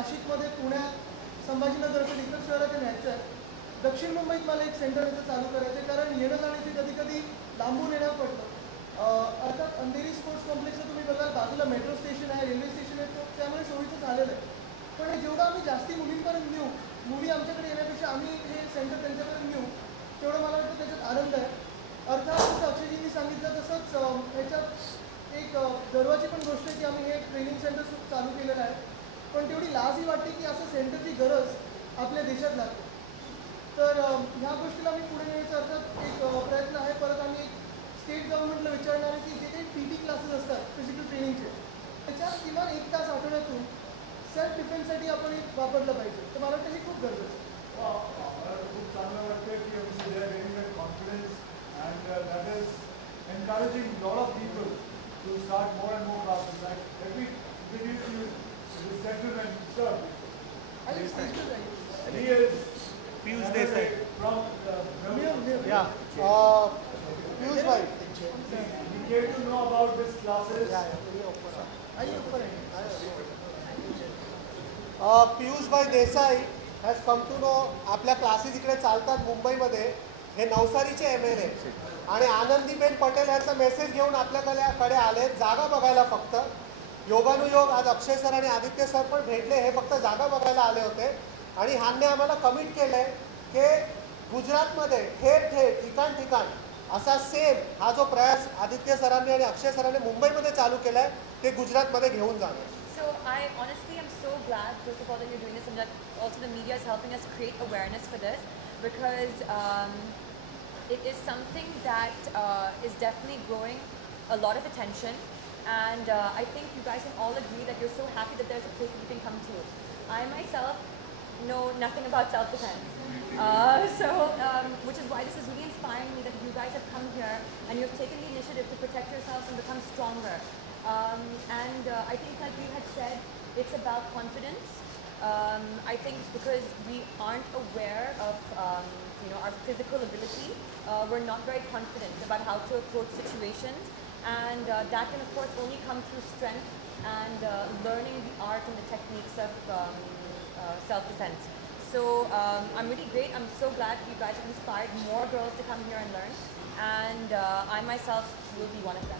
नाशिकमध्ये, पुण्यात, संभाजीनगर असं इतर शहरात न्यायचं आहे. दक्षिण मुंबईत मला एक सेंटर इथं चालू करायचं आहे, कारण येणं जाण्याची कधी कधी लांबून येणं पडतं. अर्थात अंधेरी स्पोर्ट्स कॉम्प्लेक्सला तुम्ही बघाल, बाजूला मेट्रो स्टेशन आहे, रेल्वे स्टेशन आहे, त्यामुळे सोयीचं झालेलं आहे. पण जेवढं आम्ही जास्ती मुलींपर्यंत नेऊ, मुली आमच्याकडे येण्यापेक्षा आम्ही हे सेंटर त्यांच्यापर्यंत नेऊ, तेवढं मला वाटतं त्याच्यात आनंद आहे. अर्थात जसं अक्षयजींनी सांगितलं तसंच ह्याच्यात एक गर्वाची पण गोष्ट आहे की आम्ही हे ट्रेनिंग सेंटर चालू केलेलं आहे. पण तेवढी लाजही वाटते की असं सेंटरची गरज आपल्या देशात लागते. तर ह्या गोष्टीला आम्ही पुढे नेण्याचा अर्थात एक प्रयत्न आहे. परत आम्ही एक स्टेट गव्हर्नमेंटला विचारणार आहे की जे काही PT क्लासेस असतात फिजिकल ट्रेनिंगचे, त्याच्यात किमान 1 तास आठवड्यातून सेल्फ डिफेन्ससाठी आपण एक वापरलं पाहिजे. तर मला वाटतं हे खूप गरजेचं आहे. खूप चांगलं वाटतं की obviously they are getting that confidence and that is encouraging a lot of people to start more and more classes. Like, let me introduce you to this gentleman, sir. He is Piyush Desai from Yeah. Piyush bhai. We came to know about these classes. Piyush bhai Desai has come to know आपल्या क्लासेस इकडे चालतात मुंबईमध्ये. हे नवसारीचे MLA आणि आनंदीबेन पटेल यांचा मेसेज घेऊन आपल्याकडे आले. जागा बघायला फक्त. योगानुयोग आज अक्षय सर आणि आदित्य सर पण भेटले. हे फक्त जागा बघायला आले होते आणि ह्यांनी आम्हाला कमिट केलं आहे की गुजरातमध्ये ठेर ठिकाण ठिकाण असा सेम हा जो प्रयास आदित्य सरांनी आणि अक्षय सरांनी मुंबईमध्ये चालू केला आहे ते गुजरातमध्ये घेऊन जाणार. So I honestly am so glad, first of all, that you're doing this and that also the media is helping us create awareness for this, because it is something that is definitely growing a lot of attention, and I think you guys can all agree that you're so happy that there's a place that you can come to. I myself know nothing about self-defense, which is why this is really inspiring me that you guys have come here and you've taken the initiative to protect yourselves and become stronger. I think, like you had said, it's about confidence. I think because we aren't aware of our physical ability, we're not very confident about how to approach situations, and that can of course only come through strength and learning the art and the techniques of self-defense. So I'm really great. I'm so glad you guys have inspired more girls to come here and learn, and I myself will be one of them.